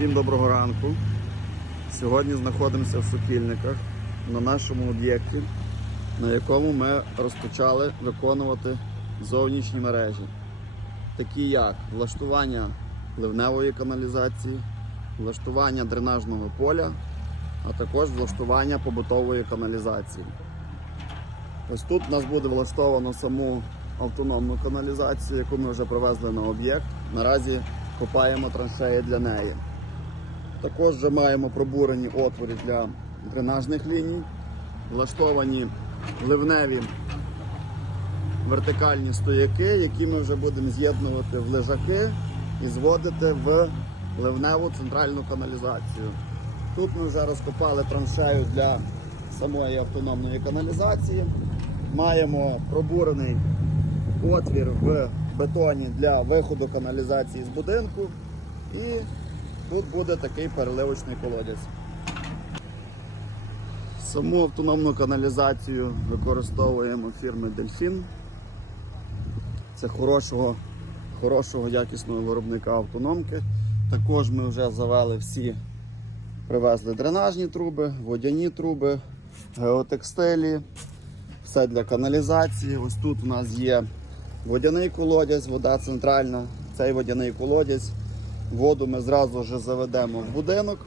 Всім доброго ранку. Сьогодні знаходимося в Сокільниках на нашому об'єкті, на якому ми розпочали виконувати зовнішні мережі, такі як влаштування ливневої каналізації, влаштування дренажного поля, а також влаштування побутової каналізації. Ось тут у нас буде влаштовано саму автономну каналізацію, яку ми вже привезли на об'єкт. Наразі копаємо траншеї для неї. Також вже маємо пробурені отвори для дренажних ліній, влаштовані ливневі вертикальні стояки, які ми вже будемо з'єднувати в лежаки і зводити в ливневу центральну каналізацію. Тут ми вже розкопали траншею для самої автономної каналізації. Маємо пробурений отвір в бетоні для виходу каналізації з будинку. І тут буде такий переливочний колодязь. Саму автономну каналізацію використовуємо фірми Дельфін. Це хорошого, хорошого якісного виробника автономки. Також ми вже завели всі, привезли дренажні труби, водяні труби, геотекстилі, все для каналізації. Ось тут у нас є водяний колодязь, вода центральна. Цей водяний колодязь. Воду ми зразу вже заведемо в будинок,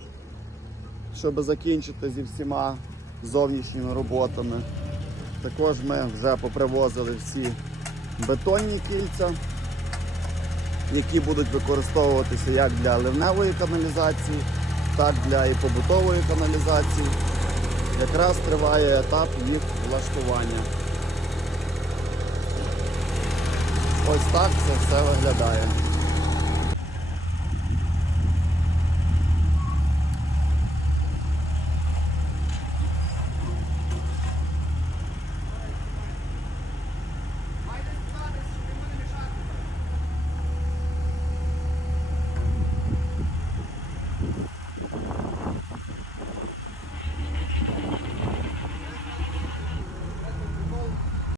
щоб закінчити зі всіма зовнішніми роботами. Також ми вже попривозили всі бетонні кільця, які будуть використовуватися як для ливневої каналізації, так для і побутової каналізації. Якраз триває етап їх влаштування. Ось так це все виглядає.